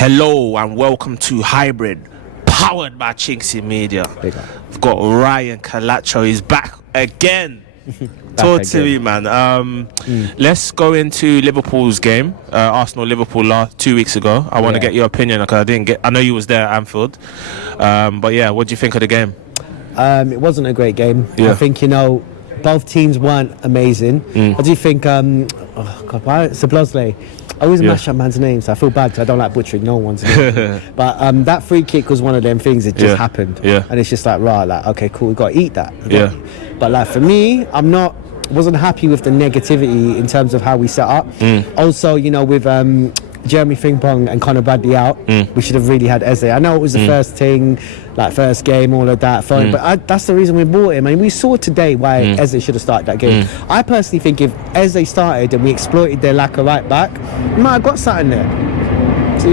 Hello and welcome to Hybrid, powered by chinkseyMEDIA. We've got Ryan Colaço, he's back again. Talk to me, man. Let's go into Liverpool's game, Arsenal-Liverpool 2 weeks ago. I want to get your opinion because I know you was there at Anfield. But yeah, what do you think of the game? It wasn't a great game. Yeah. I think, both teams weren't amazing. I do think, Zablozley. I always mash up man's names. So I feel bad because I don't like butchering no one's name. But that free kick was one of them things that just happened. Yeah. And it's just like, okay, cool, we got to eat that. But for me, wasn't happy with the negativity in terms of how we set up. Also, with Jeremy Frimpong and Conor Bradley out, we should have really had Eze. I know it was the first thing, first game, all of that, fine, but that's the reason we bought him. And we saw today why Eze should have started that game. I personally think if Eze started and we exploited their lack of right back, we might have got something there. So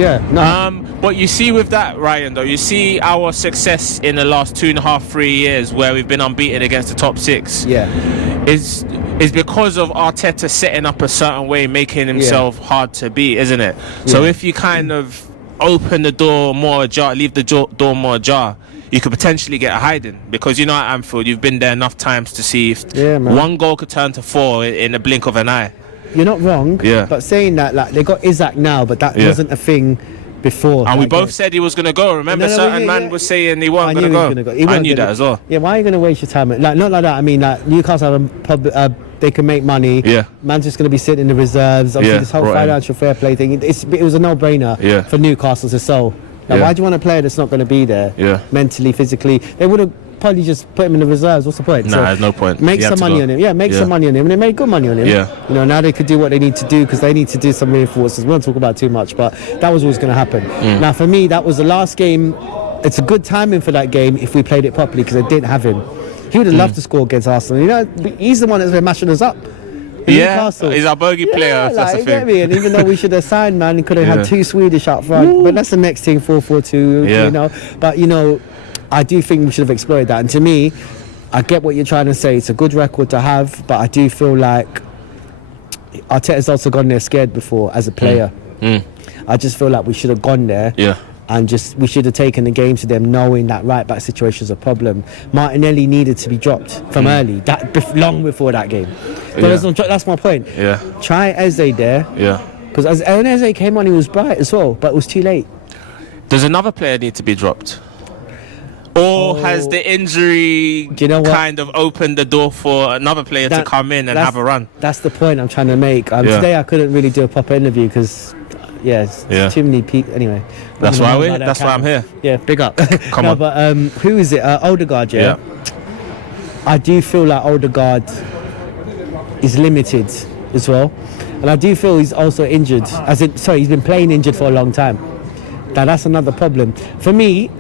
but you see with that, Ryan, though, you see our success in the last 2.5-3 years where we've been unbeaten against the top six. Is because of Arteta setting up a certain way, making himself hard to beat, isn't it? So if you kind of open the door more ajar, leave the door more ajar, you could potentially get a hiding. Because at Anfield, you've been there enough times to see if one goal could turn to 4 in a blink of an eye. You're not wrong, but saying that, they got Isak now, but that wasn't a thing before. And we both said he was going to go. Remember, certain man was saying he wasn't going to go. I knew that as well. Yeah, why are you going to waste your time? Not like that. I mean, Newcastle have they can make money. Man's just going to be sitting in the reserves. Obviously, this whole financial fair play thing, it was a no-brainer for Newcastle to sell. Why do you want a player that's not going to be there mentally, physically? They would have probably just put him in the reserves. What's the point? There's no point. Make some money on him. Make some money on him. And they made good money on him. Now they could do what they need to do because they need to do some reinforcements. We won't talk about it too much, but that was always going to happen. Now, for me, that was the last game. It's a good timing for that game if we played it properly because I didn't have him. He would have loved to score against Arsenal. He's the one that's been mashing us up. Newcastle. He's our bogey player. That's the thing. And even though we should have signed, man, he could have had 2 Swedish up front. But that's the next thing, 4-4-2. But I do think we should have explored that. And to me, I get what you're trying to say. It's a good record to have, but I do feel like Arteta's also gone there scared before as a player. I just feel like we should have gone there. And we should have taken the game to them knowing that right back situation is a problem. Martinelli needed to be dropped from early, long before that game. That's my point. Try Eze there. Because when Eze came on, he was bright as well, but it was too late. Does another player need to be dropped? Or has the injury kind of opened the door for another player to come in and have a run? That's the point I'm trying to make. Today I couldn't really do a proper interview because it's too many people. Anyway, that's why I'm here. Yeah, big up. Come on. But who is it? Odegaard. I do feel like Odegaard is limited as well, and I do feel he's also injured. He's been playing injured for a long time. Now that's another problem for me.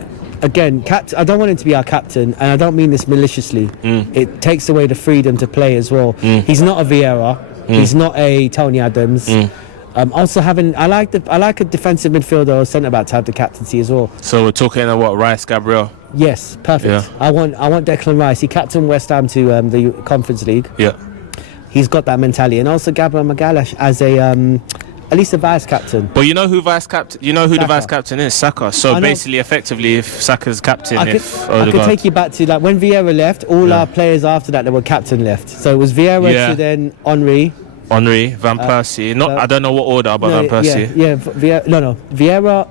Again, I don't want him to be our captain, and I don't mean this maliciously. It takes away the freedom to play as well. He's not a Vieira. He's not a Tony Adams. Also I like a defensive midfielder or centre back to have the captaincy as well. So we're talking about Rice, Gabriel. Yes, perfect. I want Declan Rice. He captained West Ham to the Conference League. He's got that mentality, and also Gabriel Magalhaes as at least a vice captain. But you know who the vice captain is? Saka. So basically, effectively, if Saka's captain, I could take you back to when Vieira left. All our players after that were captain left. So it was Vieira to then Henry, Van Persie. I don't know what order, but Van Persie. Vieira,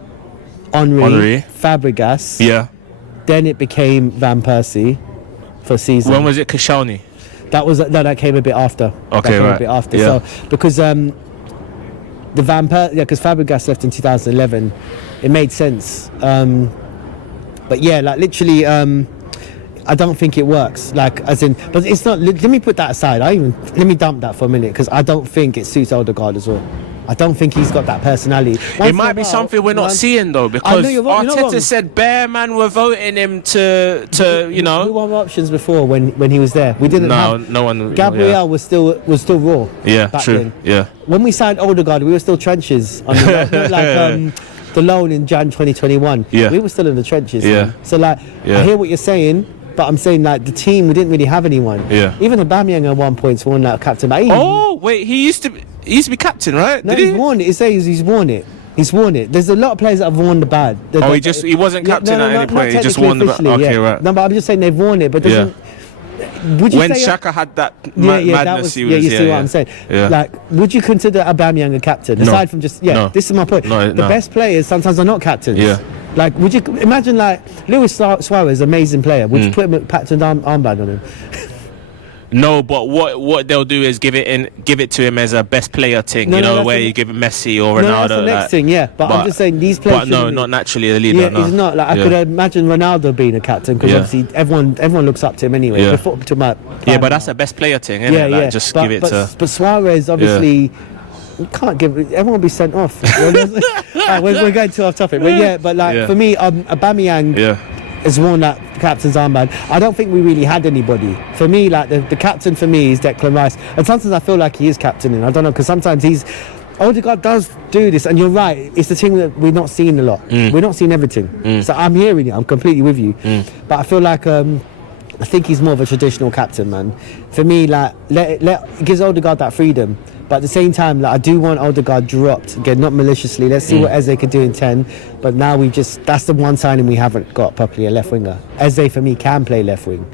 Henry, Fabregas. Then it became Van Persie for season. When was it? Koscielny. That came a bit after. Okay, right. A bit after. So because because Fabregas left in 2011, it made sense. But literally, I don't think it works. But it's not. Let me put that aside. Let me dump that for a minute because I don't think it suits Odegaard as well. I don't think he's got that personality. It might be something we're not seeing though, because Arteta said bare man were voting him to Who won options before when he was there? We didn't. No one. Gabriel was still raw. Yeah, true. Then. Yeah. When we signed Odegaard, we were still trenches. Not like the loan in Jan 2021. Yeah. We were still in the trenches. Yeah. Man. So I hear what you're saying. But I'm saying the team, we didn't really have anyone. Yeah. Even Aubameyang at one point won captain. He used to be captain, right? No, he's won it. It says he's won it. He's worn it. There's a lot of players that have worn the badge. He wasn't captain at any point. He just won the badge. Okay, right. No, but I'm just saying they've worn it. But doesn't. Would you when say Xhaka had that madness, he was. You see what I'm saying? Yeah. Like, would you consider Aubameyang a captain aside from just? This is my point. The best players sometimes are not captains. Yeah. Like, would you imagine like Luis Suarez, amazing player? Would you put him a captain armband on him? No, but what they'll do is give it to him as a best player thing, where you give it Messi or Ronaldo. No, that's the next thing, but I'm just saying these players. But no, not naturally the leader. He's not. Like I could imagine Ronaldo being a captain because obviously everyone looks up to him anyway. Yeah. Before to my but that's a best player thing, isn't it? Like, just give it to. But Suarez obviously. You can't give everyone will be sent off. We're going too off topic, but for me, Aubameyang has worn that captain's armband. I don't think we really had anybody. For me, like the captain for me is Declan Rice, and sometimes I feel like he is captaining. I don't know, because sometimes Odegaard does do this, and you're right. It's the thing that we're not seeing a lot. We're not seeing everything. So I'm hearing it. I'm completely with you. But I feel like I think he's more of a traditional captain, man. For me, like it gives Odegaard that freedom. But at the same time, like, I do want Odegaard dropped again, not maliciously. Let's see what Eze can do in 10. But now that's the one signing we haven't got properly, a left winger. Eze for me can play left wing.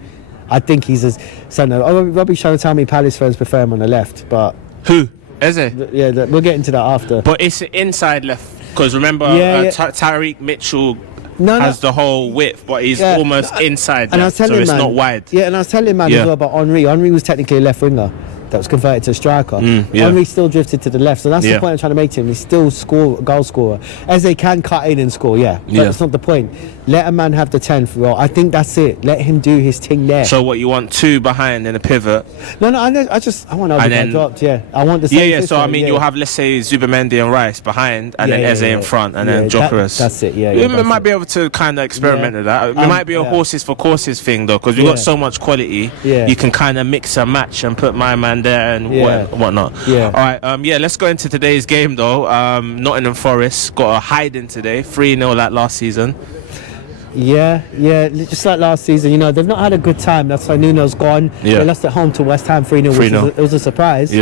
I think he's a son of. Robbie's trying to tell me Palace fans prefer him on the left, but who? Eze? Yeah, we'll get into that after. But it's inside left because remember Tyreek Mitchell. Has the whole width, but he's almost inside, and so it's not wide. Yeah, and I was telling man as well about Henry. Henry was technically a left winger that was converted to a striker. Henry still drifted to the left, so that's the point I'm trying to make to him. He's still a goal scorer. Eze can cut in and score, but that's not the point. Let a man have the 10th role. I think that's it. Let him do his thing there. So what, you want two behind and a pivot? No, I want Odegaard dropped. I want the same. So I mean, you'll have, let's say, Zubimendi and Rice behind, and then Eze in front, and then Gyökeres. That's it. We might be able to kind of experiment with that. It might be a horses for courses thing though, because we've got so much quality. You can kind of mix and match and put my man there and whatnot. All right. Let's go into today's game though. Nottingham Forest got a hiding today, 3-0 like last season. Just like last season, they've not had a good time. That's why Nuno's gone. They lost at home to West Ham 3-0, which was a surprise.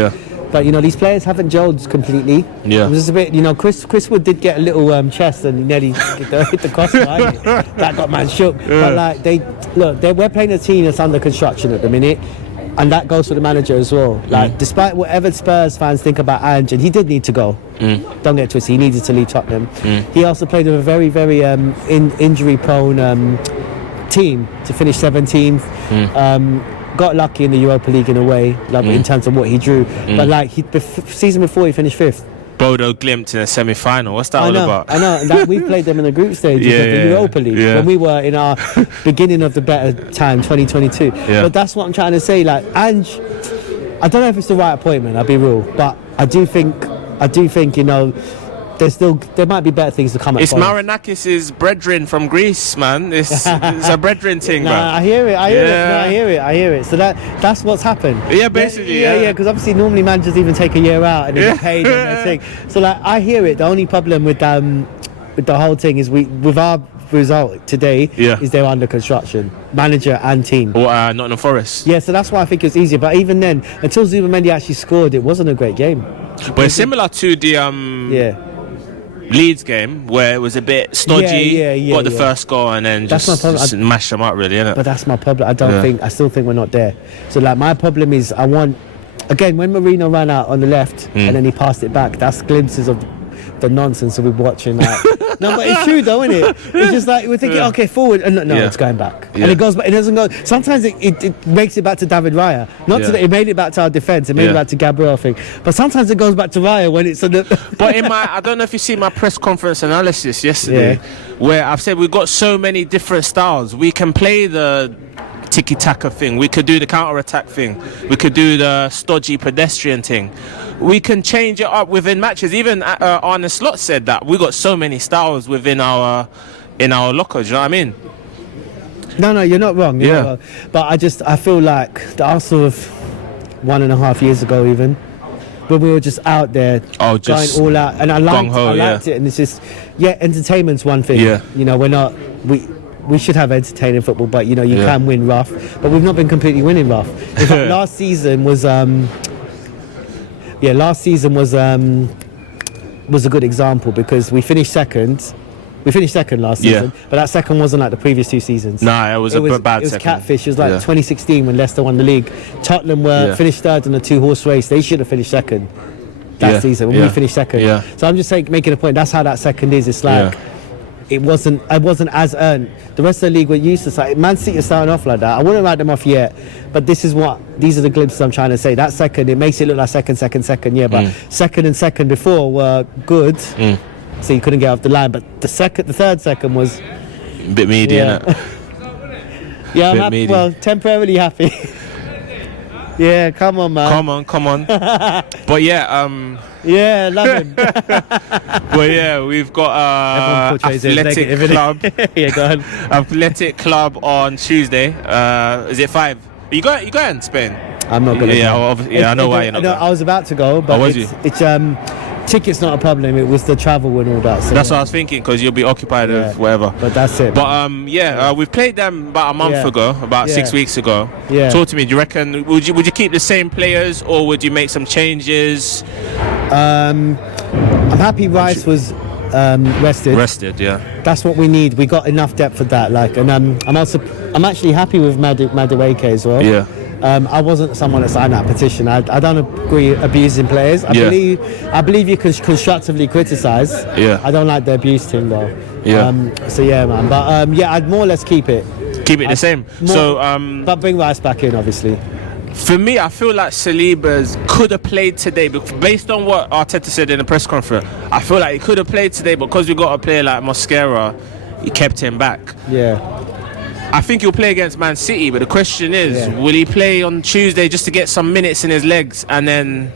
But these players haven't gelled completely. It was just a bit, Chris Wood did get a little chest and he nearly hit the crossbar. That got man shook. But like we're playing a team that's under construction at the minute. And that goes for the manager as well. Like, despite whatever Spurs fans think about Ange, and he did need to go. Don't get twisted. He needed to leave Tottenham. He also played with a very, very injury-prone team to finish 17th. Got lucky in the Europa League in a way, in terms of what he drew. But season before he finished 5th. Bodo Glimt in a semi-final. What's that all about? I know. And we played them in the group stage of the Europa League when we were in our beginning of the better time, 2022. But that's what I'm trying to say. Like, Ange, I don't know if it's the right appointment. I'll be real, but I do think there might be better things to come. It's Marinakis' brethren from Greece, man. It's a brethren thing, man. I hear it. I hear it. So that's what's happened. Yeah, basically. Because obviously normally managers even take a year out and they get paid and everything. So I hear it. The only problem with the whole thing is with our result today is they're under construction, manager and team. Or Nottingham Forest. Yeah, so that's why I think it's easier. But even then, until Zubimendi actually scored, it wasn't a great game. But it's similar to the Leeds game where it was a bit stodgy, got the first goal and then just mash them up, really, innit? But that's my problem. I still think we're not there. So like my problem is when Mourinho ran out on the left and then he passed it back, that's glimpses of the nonsense that we're watching. No, but it's true though, isn't it? It's just like we're thinking, okay, forward, and no, it's going back, and it goes back. It doesn't go. Sometimes it makes it back to David Raya. It made it back to our defence. It made it back to Gabriel, I think. But sometimes it goes back to Raya when it's. But I don't know if you see my press conference analysis yesterday, where I've said we've got so many different styles. We can play the tiki-taka thing. We could do the counter-attack thing. We could do the stodgy pedestrian thing. We can change it up within matches. Even Arne Slot said that we got so many styles within our locker. Do you know what I mean? No, you're not wrong. You're not wrong. But I feel like the Arsenal of 1.5 years ago, even when we were just out there going all out, and I liked it. And it's just entertainment's one thing. We're not we should have entertaining football, but you can win rough. But we've not been completely winning rough. In fact, last season was was a good example because we finished second. We finished second last season, but that second wasn't like the previous 2 seasons. Nah, it was a bad second. It was catfish. It was like 2016 when Leicester won the league. Tottenham were finished third in a 2-horse race. They should have finished second that season when we finished second. So I'm just making a point. That's how that second is. It's like it wasn't as earned. The rest of the league were used to. Like, Man City are starting off like that. I wouldn't write them off yet, but these are the glimpses I'm trying to say. That second, it makes it look like second. Yeah, but second and second before were good. So you couldn't get off the line, but the third second was a bit meaty, innit? Yeah, I'm happy. Well, temporarily happy. Yeah, come on, man. Come on. But yeah, yeah, London. But yeah, we've got Athletic Club. Yeah, go ahead. Athletic Club on Tuesday. Is it 5? You going Spain? I'm not going to. I know why you're not. No, I was about to go, but it's ticket's not a problem. It was the travel and all that. So that's what I was thinking, because you'll be occupied with whatever. But that's it. But we've played them about a month ago, about 6 weeks ago. Yeah. Talk to me. Do you reckon would you keep the same players, or would you make some changes? I'm happy Rice was rested. Rested, yeah. That's what we need. We got enough depth for that. Like, and I'm actually happy with Madueke as well. Yeah. I wasn't someone that signed that petition. I don't agree abusing players. I believe you can constructively criticise. Yeah. I don't like the abuse thing though. Yeah. So yeah, man. But I'd more or less keep it. Keep it the same. But bring Rice back in, obviously. For me, I feel like Saliba could have played today, based on what Arteta said in the press conference. I feel like he could have played today, but because we got a player like Mosquera, he kept him back. Yeah. I think he'll play against Man City, but the question is, will he play on Tuesday just to get some minutes in his legs, and then,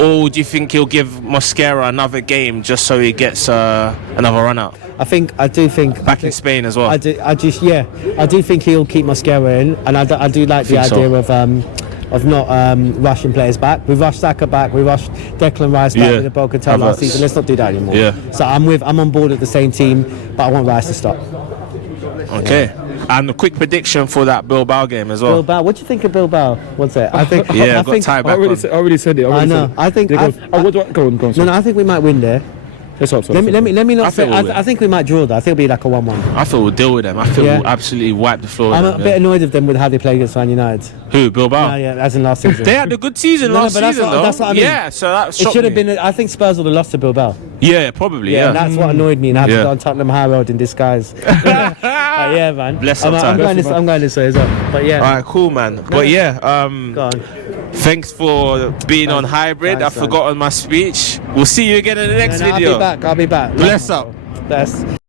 or do you think he'll give Mosquera another game just so he gets another run out? I do think back in Spain as well. I do think he'll keep Mosquera in, and I do like the idea of not rushing players back. We rushed Saka back, we rushed Declan Rice back with the Bocatell last season. Let's not do that anymore. Yeah. So I'm on board with the same team, but I want Rice to stop. Okay. Yeah. And a quick prediction for that Bilbao game as well. Bilbao, what do you think of Bilbao? What's it? I think. I got tied back. I already said it. I know. I think. Go on. No, I think we might win there. Let me not say. I think we might draw that. I think it'll be like a 1-1. I feel we'll deal with them. I feel we'll absolutely wipe the floor. I'm a bit annoyed with them with how they play against Man United. Who, Bilbao? No, yeah, as in last season. They had a good season last season, though. That's what I mean. Yeah, so that shocked it should have been. I think Spurs would have lost to Bilbao. Yeah, probably. Yeah, and that's what annoyed me, and I had to go on Tottenham High Road in disguise. Yeah, man. Bless I'm going this way as well. But yeah. All right, cool, man. But yeah, go on. Thanks for being on Hybrid. I've forgotten my speech. We'll see you again in the next video. I'll be back. Bless up. Bless.